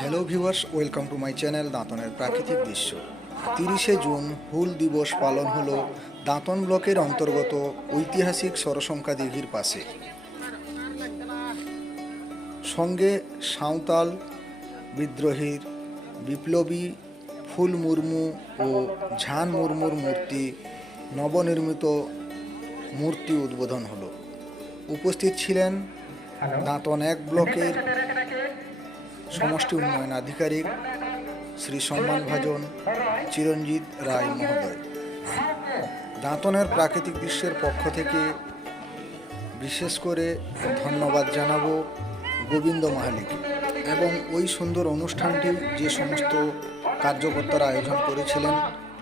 Hello viewers welcome to my channel দাঁতনের প্রাকৃতিক দৃশ্য তিরিশে জুন হুল দিবস পালন হলো দাঁতন ব্লকের অন্তর্গত ঐতিহাসিক সরসংখ্যা দিঘির পাশে। সঙ্গে সাঁওতাল বিদ্রোহীর বিপ্লবী ফুল মুর্মু ও ঝান মুর্মুর মূর্তি নবনির্মিত মূর্তি উদ্বোধন হলো। উপস্থিত ছিলেন দাঁতন এক ব্লকের সমষ্টি উন্নয়ন আধিকারিক শ্রী সম্মান ভাজন চিরঞ্জিত রায় মহোদয়। দাঁতনের প্রাকৃতিক দৃশ্যের পক্ষ থেকে বিশেষ করে ধন্যবাদ জানাব গোবিন্দ মাহালিকে এবং ওই সুন্দর অনুষ্ঠানটি যে সমস্ত কার্যকর্তারা আয়োজন করেছিলেন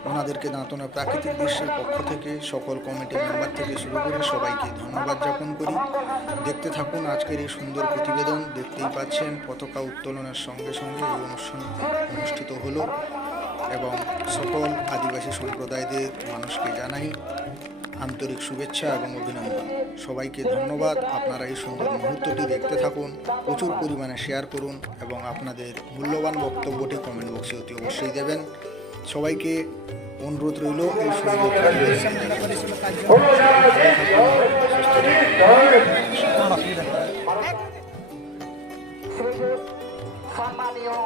ওনাদেরকে দাঁতনের প্রাকৃতিক দৃশ্যের পক্ষ থেকে সকল কমিটি মেম্বার থেকে শুরু করে সবাইকে ধন্যবাদ জ্ঞাপন করি। দেখতে থাকুন আজকের এই সুন্দর প্রতিবেদন। দেখতেই পাচ্ছেন পতাকা উত্তোলনের সঙ্গে সঙ্গে এই অনুষ্ঠান অনুষ্ঠিত হলো এবং সকল আদিবাসী সম্প্রদায়দের মানুষকে জানাই আন্তরিক শুভেচ্ছা এবং অভিনন্দন। সবাইকে ধন্যবাদ। আপনারা এই সুন্দর মুহূর্তটি দেখতে থাকুন, প্রচুর পরিমাণে শেয়ার করুন এবং আপনাদের মূল্যবান বক্তব্যটি কমেন্ট বক্সে অতি অবশ্যই দেবেন। সবাইকে অনুরোধ রইল এই সম্মানীয়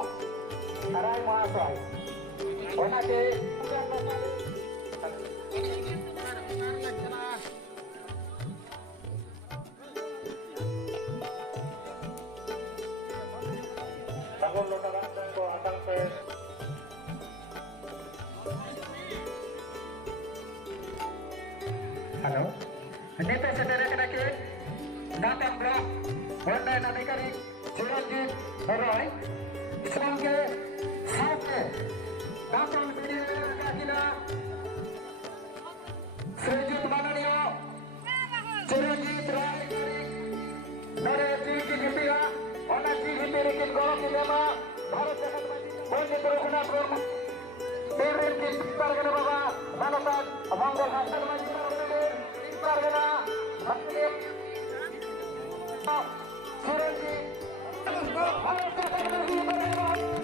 হ্যালো নির্দেশে রেখে রাখে দাতা ব্লক উন্নয়ন আধিকারিক চিরঞ্জিত রয় সঙ্গে সঙ্গে দাতন বিডিও কাকিনা শ্রীযুত মাননীয় চিরঞ্জিত রায় ধরে চিঠি লিপিয়া অনেক চিঠি পেরেছেন গরমে নেমা ভারত পণ্ডিত রঘুনাথ বর্মা পেরেন কি চিরঞ্জিত Thank